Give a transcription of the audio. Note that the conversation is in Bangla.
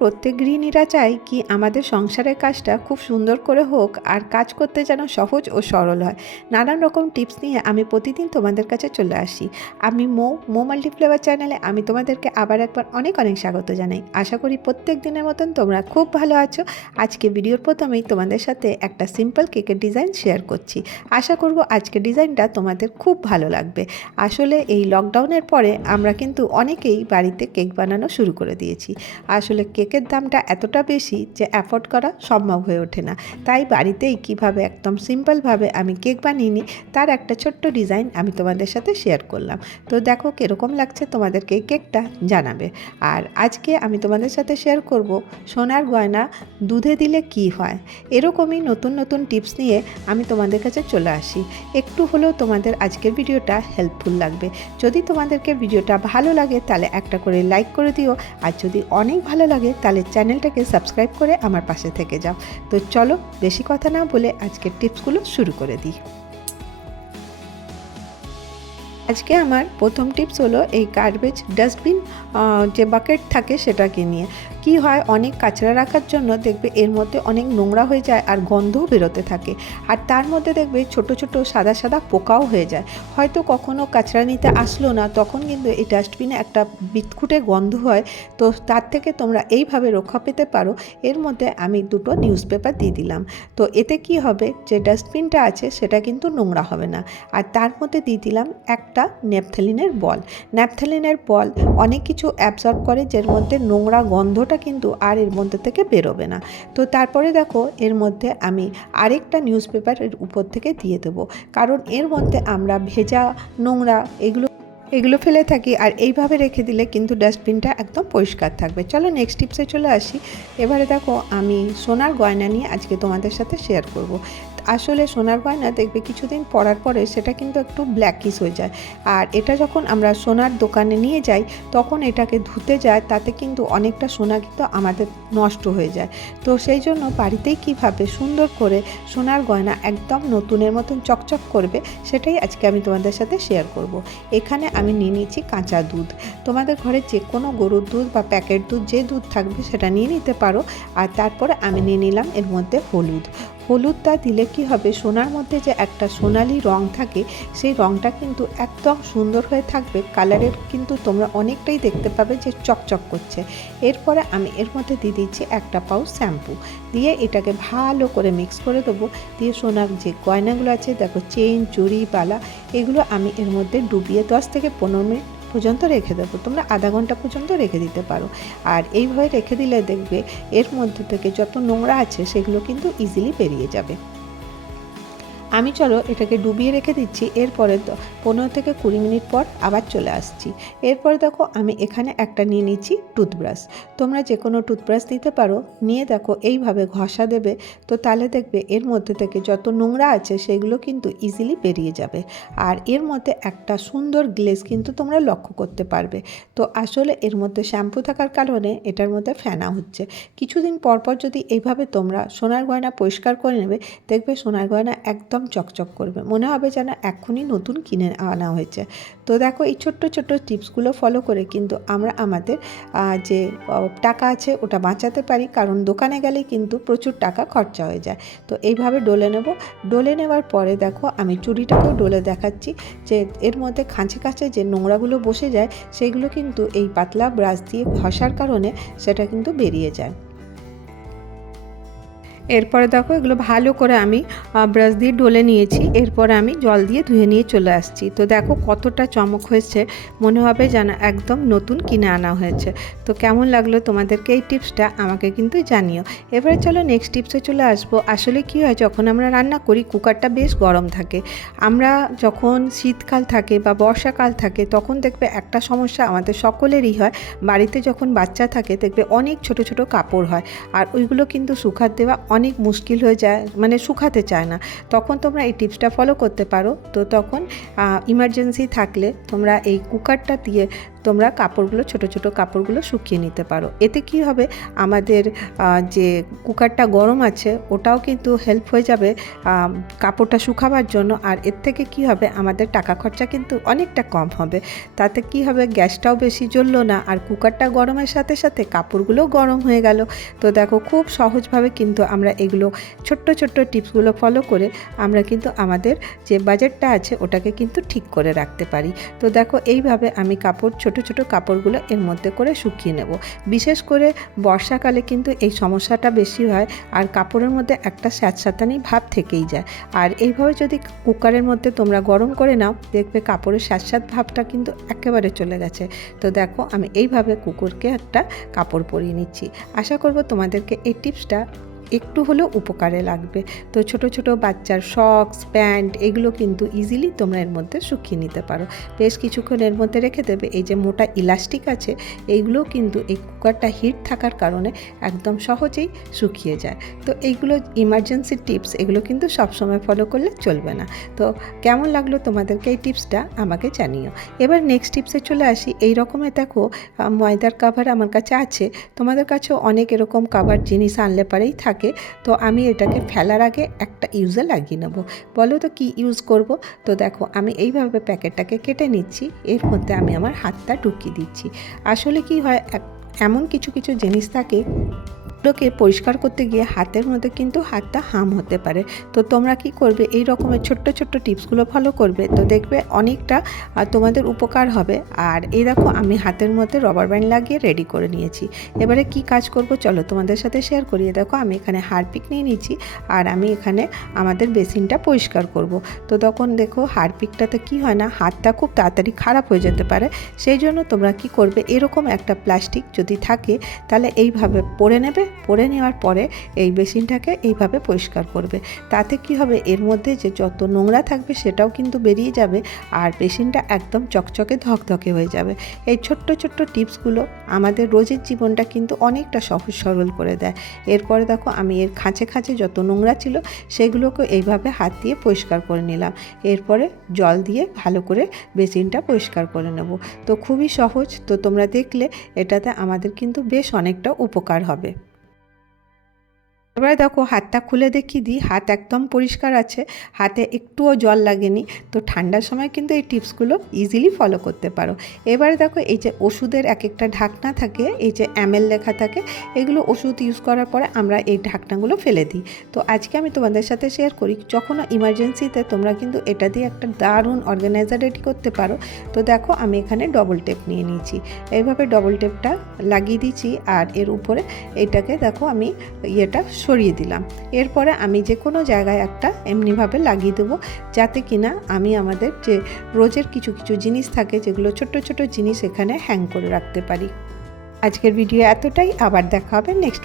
প্রত্যেক গৃহিণীরা চায় কি আমাদের সংসারের কাজটা খুব সুন্দর করে হোক আর কাজ করতে যেন সহজ ও সরল হয়। নানান রকম টিপস নিয়ে আমি প্রতিদিন তোমাদের কাছে চলে আসি। আমি মো মাল্টিফ্লেভার চ্যানেলে আমি তোমাদেরকে আবার একবার অনেক অনেক স্বাগত জানাই। আশা করি প্রত্যেক দিনের মতন তোমরা খুব ভালো আছো। আজকে ভিডিওর প্রথমেই তোমাদের সাথে একটা সিম্পল কেকের ডিজাইন শেয়ার করছি। আশা করব আজকের ডিজাইনটা তোমাদের খুব ভালো লাগবে। আসলে এই লকডাউনের পরে আমরা কিন্তু অনেকেই বাড়িতে কেক বানানো শুরু করে দিয়েছি। আসলে কেকের দামটা এতটা বেশি যে অ্যাফোর্ড করা সম্ভব হয়ে ওঠে না। তাই বাড়িতেই কিভাবে একদম সিম্পলভাবে আমি কেক বানিয়ে নিই তার একটা ছোট্ট ডিজাইন আমি তোমাদের সাথে শেয়ার করলাম। তো দেখো কীরকম লাগছে তোমাদেরকে এই কেকটা জানাবে। আর আজকে আমি তোমাদের সাথে শেয়ার করব সোনার গয়না দুধে দিলে কি হয়। এরকমই নতুন নতুন টিপস নিয়ে আমি তোমাদের কাছে চলে আসি। একটু হলেও তোমাদের আজকের ভিডিওটা হেল্পফুল লাগবে। যদি তোমাদেরকে ভিডিওটা ভালো লাগে তাহলে একটা করে লাইক করে দিও, আর যদি অনেক ভালো লাগে তাহলে চ্যানেলটাকে সাবস্ক্রাইব করে আমার পাশে থেকে যাও। তো চলো বেশি কথা না বলে আজকের টিপসগুলো শুরু করে দিই। আজকে আমার প্রথম টিপস হলো এই গার্বেজ ডাস্টবিন যে বাকেট থাকে সেটাকে নিয়ে। কি হয়, অনেক কাচরা রাখার জন্য দেখবে এর মধ্যে অনেক নোংরা হয়ে যায় আর গন্ধও বেরোতে থাকে। আর তার মধ্যে দেখবে ছোট ছোট সাদা সাদা পোকাও হয়ে যায়। হয়তো কখনো কাচরা নিতে আসলো না, তখন কিন্তু এই ডাস্টবিনে একটা বিটখুটে গন্ধ হয়। তো তার থেকে তোমরা এইভাবে রক্ষা পেতে পারো। এর মধ্যে আমি দুটো নিউজ পেপার দিয়ে দিলাম। তো এতে কি হবে, যে ডাস্টবিনটা আছে সেটা কিন্তু নোংরা হবে না। আর তার মধ্যে দিয়ে দিলাম একটা ন্যাপথলিনের বল। ন্যাপথলিনের বল অনেক কিছু অ্যাবজর্ব করে, যার মধ্যে নোংরা গন্ধটা কিন্তু আর এর মধ্যে থেকে বেরোবে না। তো তারপরে দেখো এর মধ্যে আমি আরেকটা নিউজ পেপারের উপর থেকে দিয়ে দেবো, কারণ এর মধ্যে আমরা ভেজা নোংরা এগুলো ফেলে থাকি। আর এইভাবে রেখে দিলে কিন্তু ডাস্টবিনটা একদম পরিষ্কার থাকবে। চলো নেক্সট টিপসে চলে আসি। এবারে দেখো আমি সোনার গয়না নিয়ে আজকে তোমাদের সাথে শেয়ার করব। আসলে সোনার গয়না দেখবে কিছুদিন পরার পরে সেটা কিন্তু একটু ব্ল্যাকিশ হয়ে যায়। আর এটা যখন আমরা সোনার দোকানে নিয়ে যাই তখন এটাকে ধুতে যায়, তাতে কিন্তু অনেকটা সোনা কিন্তু আমাদের নষ্ট হয়ে যায়। তো সেই জন্য বাড়িতেই কিভাবে সুন্দর করে সোনার গয়না একদম নতুনের মতন চকচক করবে সেটাই আজকে আমি তোমাদের সাথে শেয়ার করব। এখানে আমি নিয়ে নিয়েছি কাঁচা দুধ। তোমাদের ঘরে যে কোনো গরুর দুধ বা প্যাকেট দুধ যে দুধ থাকবে সেটা নিয়ে নিতে পারো। আর তারপরে আমি নিয়ে নিলাম এর মধ্যে হলুদটা দিলে কি হবে, সোনার মধ্যে যে একটা সোনালি রং থাকে সেই রংটা কিন্তু একদম সুন্দর হয়ে থাকবে। কালারের কিন্তু তোমরা অনেকটাই দেখতে পাবে যে চকচক করছে। এরপরে আমি এর মধ্যে দিয়ে দিচ্ছি একটা পাউচ শ্যাম্পু, দিয়ে এটাকে ভালো করে মিক্স করে দেবো। দিয়ে সোনার যে গয়নাগুলো আছে দেখো, চেন চুড়ি বালা, এগুলো আমি এর মধ্যে ডুবিয়ে 10 থেকে 15 মিনিট পর্যন্ত রেখে দেবো। তোমরা আধা ঘন্টা পর্যন্ত রেখে দিতে পারো। আর এইভাবে রেখে দিলে দেখবে এর মধ্যে থেকে যত নোংরা আছে সেগুলো কিন্তু ইজিলি বেরিয়ে যাবে। আমি চলো এটাকে ডুবিয়ে রেখে দিচ্ছি। এরপরে 15 থেকে 20 মিনিট পর আবার চলে আসছি। এরপরে দেখো আমি এখানে একটা নিয়ে নিচ্ছি টুথব্রাশ। তোমরা যে কোনো টুথব্রাশ দিতে পারো, নিয়ে দেখো এইভাবে ঘষা দেবে। তো তাহলে দেখবে এর মধ্যে থেকে যত নোংরা আছে সেগুলো কিন্তু ইজিলি বেরিয়ে যাবে। আর এর মধ্যে একটা সুন্দর গ্লেজ কিন্তু তোমরা লক্ষ্য করতে পারবে। তো আসলে এর মধ্যে শ্যাম্পু থাকার কারণে এটার মধ্যে ফেনা হচ্ছে। কিছুদিন পর পর যদি এইভাবে তোমরা সোনার গয়না পরিষ্কার করে নেবে, দেখবে সোনার গয়না একদম চকচক করবে, মনে হবে যেন এখনই নতুন কিনে আনা হয়েছে। তো দেখো এই ছোট্ট ছোট্ট টিপসগুলো ফলো করে কিন্তু আমরা আমাদের যে টাকা আছে ওটা বাঁচাতে পারি, কারণ দোকানে গেলে কিন্তু প্রচুর টাকা খরচা হয়ে যায়। তো এইভাবে ডলে নেব। ডলে নেওয়ার পরে দেখো আমি চুড়িটাকেও ডলে দেখাচ্ছি, যে এর মধ্যে খাঁচে খাঁচে যে নোংরাগুলো বসে যায় সেইগুলো কিন্তু এই পাতলা ব্রাশ দিয়ে ঘষার কারণে সেটা কিন্তু বেরিয়ে যায়। এরপরে দেখো এগুলো ভালো করে আমি ব্রাশ দিয়ে ডলে নিয়েছি। এরপরে আমি জল দিয়ে ধুয়ে নিয়ে চলে আসছি। তো দেখো কতটা চমক হয়েছে, মনে হবে যেন একদম নতুন কিনে আনা হয়েছে। তো কেমন লাগলো তোমাদেরকে এই টিপসটা আমাকে কিন্তু জানিও। এবারে চলো নেক্সট টিপসে চলে আসবো। আসলে কি হয়, যখন আমরা রান্না করি কুকারটা বেশ গরম থাকে। আমরা যখন শীতকাল থাকে বা বর্ষাকাল থাকে তখন দেখবে একটা সমস্যা আমাদের সকলেরই হয়। বাড়িতে যখন বাচ্চা থাকে দেখবে অনেক ছোট ছোট কাপড় হয়, আর ওইগুলো কিন্তু শুকাতে দেওয়া অনেক মুশকিল হয়ে যায়, মানে শুকাতে চায় না। তখন তোমরা এই টিপসটা ফলো করতে পারো। তো তখন ইমার্জেন্সি থাকলে তোমরা এই কুকারটা দিয়ে তোমরা কাপড়গুলো ছোট ছোট কাপড়গুলো শুকিয়ে নিতে পারো। এতে কি হবে, আমাদের যে কুকারটা গরম আছে ওটাও কিন্তু হেল্প হয়ে যাবে কাপড়টা শুকাবার জন্য। আর এর থেকে কি হবে, আমাদের টাকা খরচা কিন্তু অনেকটা কম হবে। তাতে কি হবে, গ্যাসটাও বেশি জ্বললো না, আর কুকারটা গরমের সাথে সাথে কাপড়গুলোও গরম হয়ে গেল। তো দেখো খুব সহজভাবে কিন্তু আমরা এগুলো ছোট্ট ছোট্ট টিপসগুলো ফলো করে আমরা কিন্তু আমাদের যে বাজেটটা আছে ওটাকে কিন্তু ঠিক করে রাখতে পারি। তো দেখো এইভাবে আমি ছোট ছোট কাপড়গুলো এর মধ্যে করে শুকিয়ে নেব। বিশেষ করে বর্ষাকালে কিন্তু এই সমস্যাটা বেশি হয়, আর কাপড়ের মধ্যে একটা স্যাঁতস্যাঁতানি ভাব থেকেই যায়। আর এইভাবে যদি কুকারের মধ্যে তোমরা গরম করে নাও, দেখবে কাপড়ের স্যাঁতস্যাঁত ভাবটা কিন্তু একেবারে চলে গেছে। তো দেখো আমি এইভাবে কুকুরকে একটা কাপড় পরিয়ে নিচ্ছি। আশা করব তোমাদেরকে এই টিপসটা একটু হলেও উপকারে লাগবে। তো ছোট ছোট বাচ্চার সক্স, প্যান্ট এগুলো কিন্তু ইজিলি তোমরা এর মধ্যে শুকিয়ে নিতে পারো। বেশ কিছুক্ষণ এর মধ্যে রেখে দেবে। এই যে মোটা ইলাস্টিক আছে এইগুলো কিন্তু এই কুকারটা হিট থাকার কারণে একদম সহজেই শুকিয়ে যায়। তো এইগুলো ইমার্জেন্সি টিপস, এগুলো কিন্তু সবসময় ফলো করলে চলবে না। তো কেমন লাগলো তোমাদেরকে এই টিপসটা আমাকে জানিও। এবার নেক্সট টিপসে চলে আসি। এই রকমের দেখো ময়দার কাভার আমার কাছে আছে, তোমাদের কাছেও অনেক এরকম কাভার জিনিস আনলে পারেই থাকে। তো আমি এটাকে ফেলার আগে একটা ইউজে লাগিয়ে নেব। বলো তো কি ইউজ করব? তো দেখো আমি এইভাবে প্যাকেটটাকে কেটে নিচ্ছি, এর মধ্যে আমি আমার হাতটা ঢুকিয়ে দিচ্ছি। আসলে কি হয়, এমন কিছু কিছু জিনিস থাকে ওগুলোকে পরিষ্কার করতে গিয়ে হাতের মধ্যে কিন্তু হাতটা হাম হতে পারে। তো তোমরা কি করবে, এই রকমের ছোট্ট ছোট্ট টিপসগুলো ফলো করবে, তো দেখবে অনেকটা তোমাদের উপকার হবে। আর এই দেখো আমি হাতের মধ্যে রবার ব্যান্ড লাগিয়ে রেডি করে নিয়েছি। এবারে কি কাজ করব চলো তোমাদের সাথে শেয়ার করি। দেখো আমি এখানে হারপিক নিয়ে নিয়েছি, আর আমি এখানে আমাদের বেসিনটা পরিষ্কার করব। তো তখন দেখো হারপিকটাতে কি হয় না, হাতটা খুব তাড়াতাড়ি খারাপ হয়ে যেতে পারে। সেই জন্য তোমরা কি করবে, এরকম একটা প্লাস্টিক যদি থাকে তাহলে এইভাবে পরে নেবে। পরে নেওয়ার পরে এই বেসিনটাকে এইভাবে পরিষ্কার করবে। তাতে কি হবে, এর মধ্যে যে যত নোংরা থাকবে সেটাও কিন্তু বেরিয়ে যাবে, আর বেসিনটা একদম চকচকে ধকধকে হয়ে যাবে। এই ছোট্ট ছোট্ট টিপসগুলো আমাদের রোজের জীবনটা কিন্তু অনেকটা সহজ সরল করে দেয়। এরপরে দেখো আমি এর খাঁচে খাঁচে যত নোংরা ছিল সেগুলোকে এইভাবে হাত দিয়ে পরিষ্কার করে নিলাম। এরপরে জল দিয়ে ভালো করে বেসিনটা পরিষ্কার করে নেব। তো খুবই সহজ। তো তোমরা দেখলে এটাতে আমাদের কিন্তু বেশ অনেকটা উপকার হবে। এবারে দেখো হাতটা খুলে দেখিয়ে দিই, হাত একদম পরিষ্কার আছে, হাতে একটুও জল লাগেনি। তো ঠান্ডার সময় কিন্তু এই টিপসগুলো ইজিলি ফলো করতে পারো। এবারে দেখো এই যে ওষুধের এক একটা ঢাকনা থাকে, এই যে এমএল লেখা থাকে, এগুলো ওষুধ ইউজ করার পরে আমরা এই ঢাকনাগুলো ফেলে দিই। তো আজকে আমি তোমাদের সাথে শেয়ার করি, যখনও ইমার্জেন্সিতে তোমরা কিন্তু এটা দিয়ে একটা দারুণ অর্গানাইজার রেডি করতে পারো। তো দেখো আমি এখানে ডবল টেপ নিয়ে নিয়েছি, এইভাবে ডবল টেপটা লাগিয়ে দিচ্ছি, আর এর উপরে এটাকে দেখো আমি ইয়েটা সরিয়ে দিলাম। এরপরে আমি যে কোনো জায়গায় একটা এমনিভাবে লাগিয়ে দেবো, যাতে কিনা আমি আমাদের যে রোজের কিছু কিছু জিনিস থাকে, যেগুলো ছোট ছোট জিনিস, এখানে হ্যাং করে রাখতে পারি। আজকের ভিডিও এতটাই, আবার দেখা হবে নেক্সট।